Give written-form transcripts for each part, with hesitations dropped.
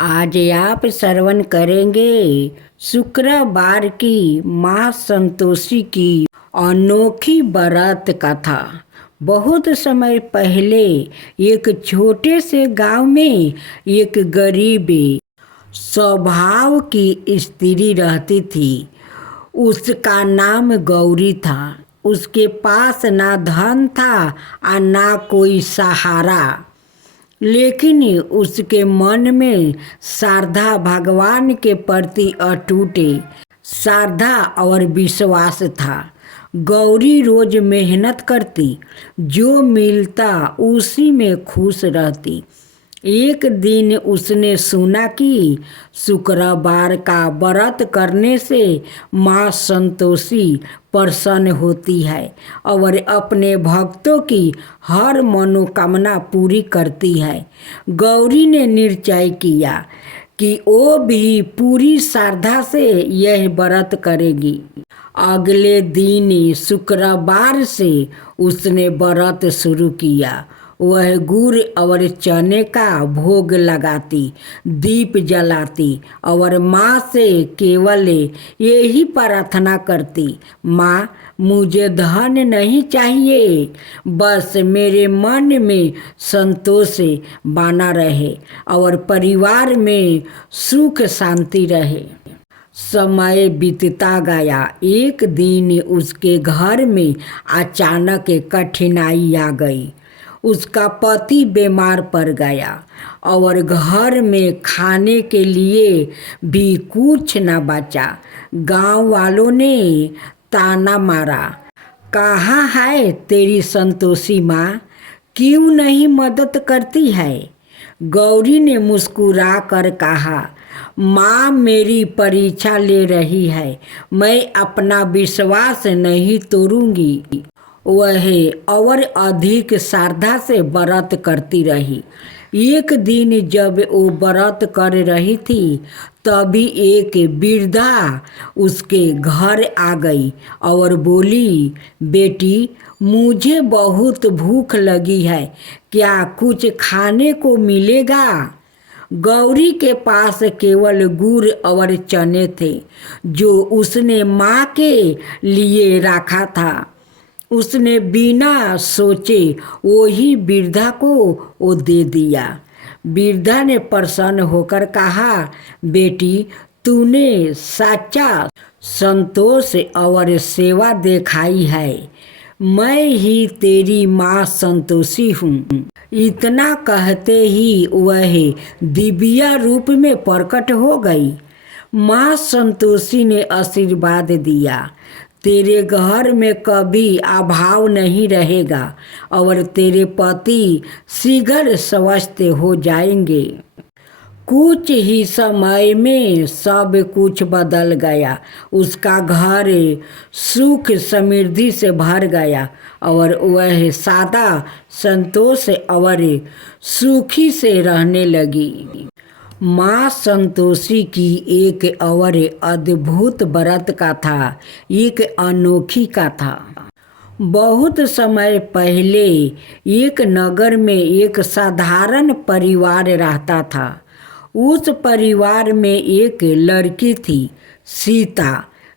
आज आप श्रवण करेंगे शुक्रवार की माँ संतोषी की अनोखी व्रत कथा। बहुत समय पहले एक छोटे से गांव में एक गरीब स्वभाव की स्त्री रहती थी। उसका नाम गौरी था। उसके पास ना धन था और ना कोई सहारा, लेकिन उसके मन में श्रद्धा, भगवान के प्रति अटूट श्रद्धा और विश्वास था। गौरी रोज मेहनत करती, जो मिलता उसी में खुश रहती। एक दिन उसने सुना कि शुक्रवार का व्रत करने से माँ संतोषी प्रसन्न होती है और अपने भक्तों की हर मनोकामना पूरी करती है। गौरी ने निश्चय किया कि वो भी पूरी श्रद्धा से यह व्रत करेगी। अगले दिन शुक्रवार से उसने व्रत शुरू किया। वह गुड़ और चने का भोग लगाती, दीप जलाती और माँ से केवल यही प्रार्थना करती, माँ मुझे धन नहीं चाहिए, बस मेरे मन में संतोष बना रहे और परिवार में सुख शांति रहे। समय बीतता गया। एक दिन उसके घर में अचानक कठिनाई आ गई। उसका पति बीमार पड़ गया और घर में खाने के लिए भी कुछ न बचा। गांव वालों ने ताना मारा, कहाँ है तेरी संतोषी माँ, क्यों नहीं मदद करती है? गौरी ने मुस्कुरा कर कहा, माँ मेरी परीक्षा ले रही है, मैं अपना विश्वास नहीं तोड़ूंगी। वह और अधिक श्रद्धा से व्रत करती रही। एक दिन जब वो व्रत कर रही थी, तभी एक वृद्धा उसके घर आ गई और बोली, बेटी मुझे बहुत भूख लगी है, क्या कुछ खाने को मिलेगा? गौरी के पास केवल गुड़ और चने थे, जो उसने माँ के लिए रखा था। उसने बिना सोचे वही वृद्धा को वो दे दिया। वृद्धा ने प्रसन्न होकर कहा, बेटी तूने सच्चा संतोष और सेवा दिखाई है, मैं ही तेरी माँ संतोषी हूँ। इतना कहते ही वह दिव्य रूप में प्रकट हो गई। माँ संतोषी ने आशीर्वाद दिया, तेरे घर में कभी अभाव नहीं रहेगा और तेरे पति शीघ्र स्वस्थ हो जाएंगे। कुछ ही समय में सब कुछ बदल गया। उसका घर सुख समृद्धि से भर गया और वह सादा, संतोष और सुखी से रहने लगी। माँ संतोषी की एक और अद्भुत व्रत कथा, एक अनोखी कथा। बहुत समय पहले एक नगर में एक साधारण परिवार रहता था। उस परिवार में एक लड़की थी, सीता।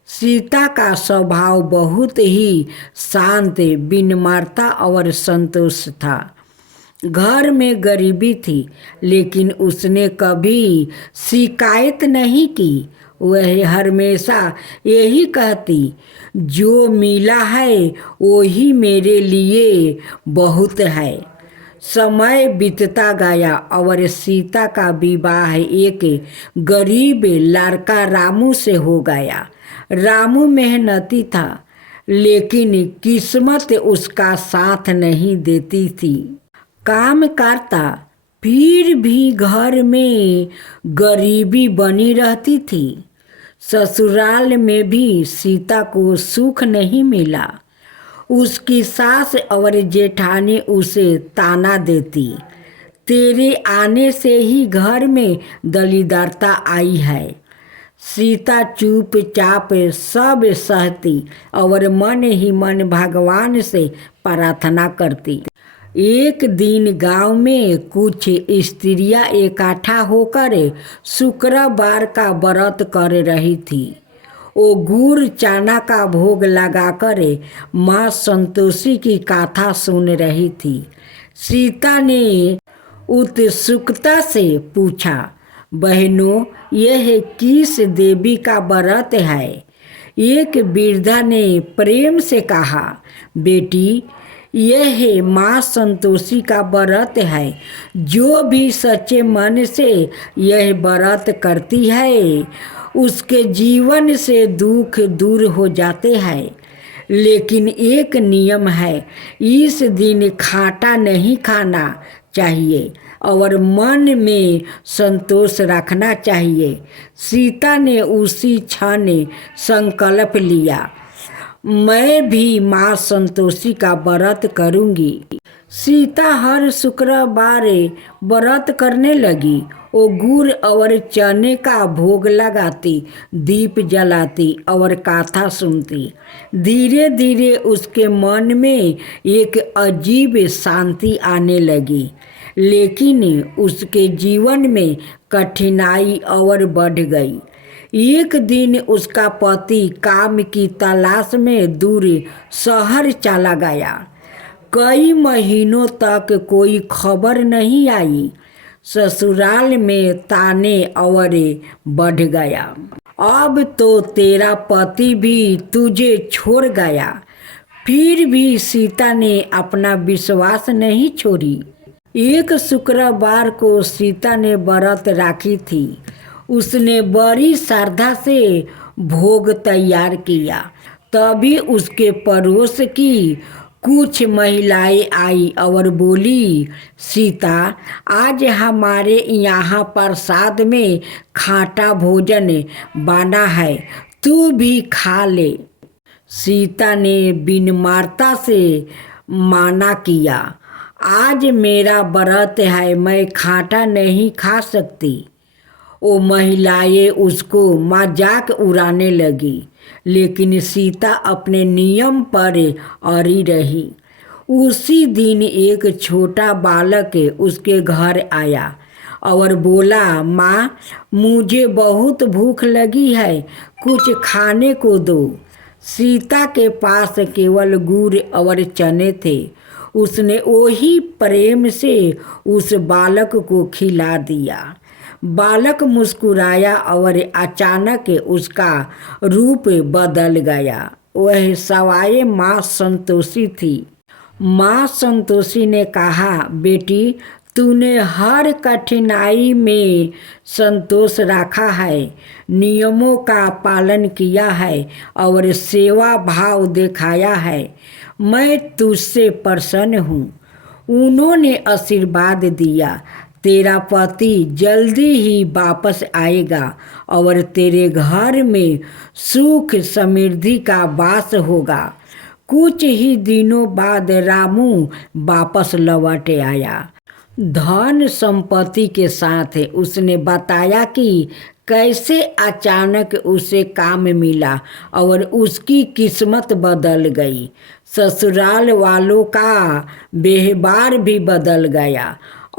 सीता का स्वभाव बहुत ही शांत, विनम्रता और संतोष था। घर में गरीबी थी, लेकिन उसने कभी शिकायत नहीं की। वह हमेशा यही कहती, जो मिला है वही मेरे लिए बहुत है। समय बीतता गया और सीता का विवाह एक गरीब लड़का रामू से हो गया। रामू मेहनती था, लेकिन किस्मत उसका साथ नहीं देती थी। काम करता, फिर भी घर में गरीबी बनी रहती थी। ससुराल में भी सीता को सुख नहीं मिला। उसकी सास और जेठानी उसे ताना देती, तेरे आने से ही घर में दरिद्रता आई है। सीता चुपचाप सब सहती और मन ही मन भगवान से प्रार्थना करती। एक दिन गांव में कुछ स्त्रियां इकट्ठा होकर शुक्रवार का व्रत कर रही थी। वो गुड़ चना का भोग लगाकर माँ संतोषी की कथा सुन रही थी। सीता ने उत्सुकता से पूछा, बहनों, यह किस देवी का व्रत है? एक वृद्धा ने प्रेम से कहा, बेटी, यह माँ संतोषी का व्रत है। जो भी सच्चे मन से यह व्रत करती है उसके जीवन से दुख दूर हो जाते हैं। लेकिन एक नियम है, इस दिन खाटा नहीं खाना चाहिए और मन में संतोष रखना चाहिए। सीता ने उसी क्षण संकल्प लिया, मैं भी माँ संतोषी का व्रत करूंगी। सीता हर शुक्रवार व्रत करने लगी। वो गुड़ और चने का भोग लगाती, दीप जलाती और कथा सुनती। धीरे धीरे उसके मन में एक अजीब शांति आने लगी। लेकिन उसके जीवन में कठिनाई और बढ़ गई। एक दिन उसका पति काम की तलाश में दूर शहर चला गया। कई महीनों तक कोई खबर नहीं आई। ससुराल में ताने और बढ़ गया, अब तो तेरा पति भी तुझे छोड़ गया। फिर भी सीता ने अपना विश्वास नहीं छोड़ी। एक शुक्रवार को सीता ने व्रत राखी थी। उसने बड़ी श्रद्धा से भोग तैयार किया। तभी उसके पड़ोस की कुछ महिलाएं आई और बोली, सीता, आज हमारे यहाँ प्रसाद में खाटा भोजन बना है, तू भी खा ले। सीता ने विनम्रता से माना किया, आज मेरा व्रत है, मैं खाटा नहीं खा सकती। वो महिलाएं उसको मजाक उड़ाने लगी, लेकिन सीता अपने नियम पर अड़ी रही। उसी दिन एक छोटा बालक उसके घर आया और बोला, माँ, मुझे बहुत भूख लगी है, कुछ खाने को दो। सीता के पास केवल गुड़ और चने थे। उसने वही प्रेम से उस बालक को खिला दिया। बालक मुस्कुराया और अचानक उसका रूप बदल गया। वह सवाए माँ संतोषी थी। माँ संतोषी ने कहा, बेटी, तूने हर कठिनाई में संतोष रखा है, नियमों का पालन किया है और सेवा भाव दिखाया है। मैं तुझसे प्रसन्न हूँ। उन्होंने आशीर्वाद दिया, तेरा पति जल्दी ही वापस आएगा और तेरे घर में सुख समृद्धि का वास होगा। कुछ ही दिनों बाद रामू वापस लौट आया। धन संपत्ति के साथ उसने बताया कि कैसे अचानक उसे काम मिला और उसकी किस्मत बदल गई। ससुराल वालों का व्यवहार भी बदल गया।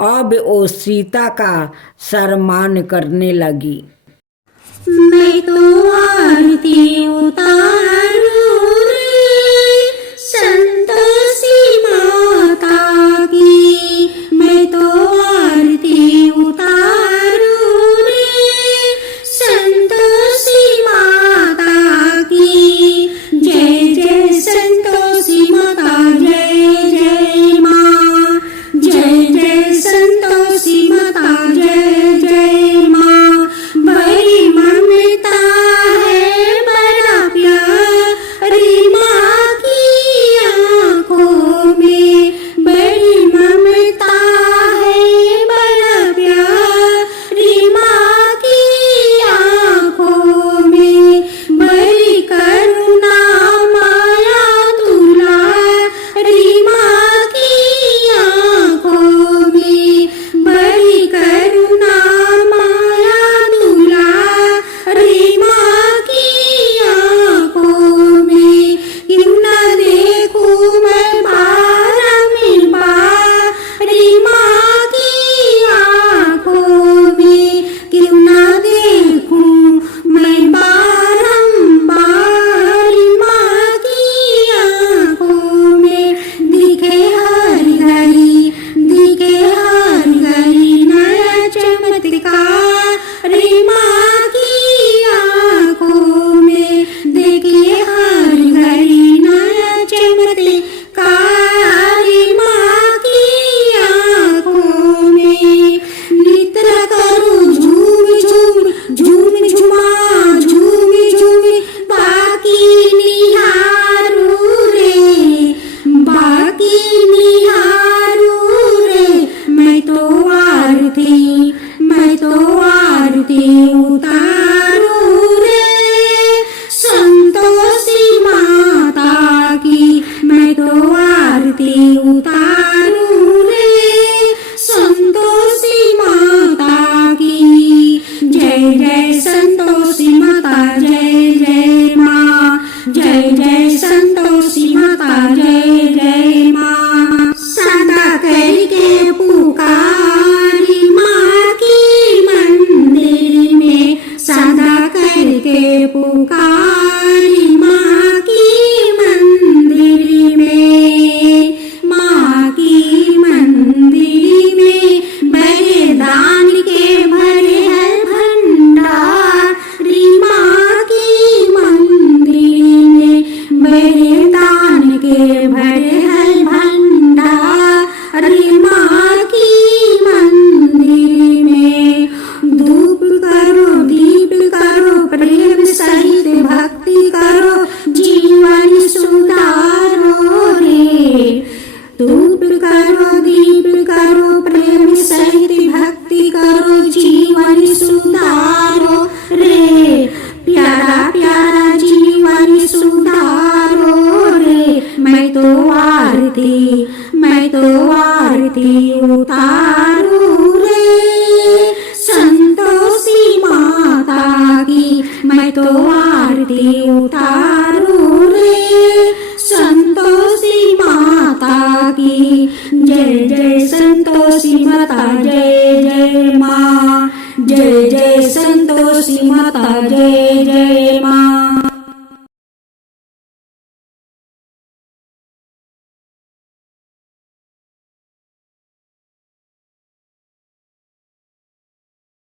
अब वो सीता का सम्मान करने लगी। मैं तो आरती उतारूं रे संतोषी माता की, मैं तो आरती उतारूं रे संतोषी माता की। जय जय संतोषी माता, जय जय माँ, जय जय संतोषी माता, जय जय माँ। बड़ी ममता है, बड़ा प्यार आरती, मैं तो आरती उतारू रे संतोषी माता की, मैं तो आरती उतारू रे संतोषी माता की। जय जय संतोषी माता, जय जय माँ, जय जय संतोषी माता, जय जय माँ।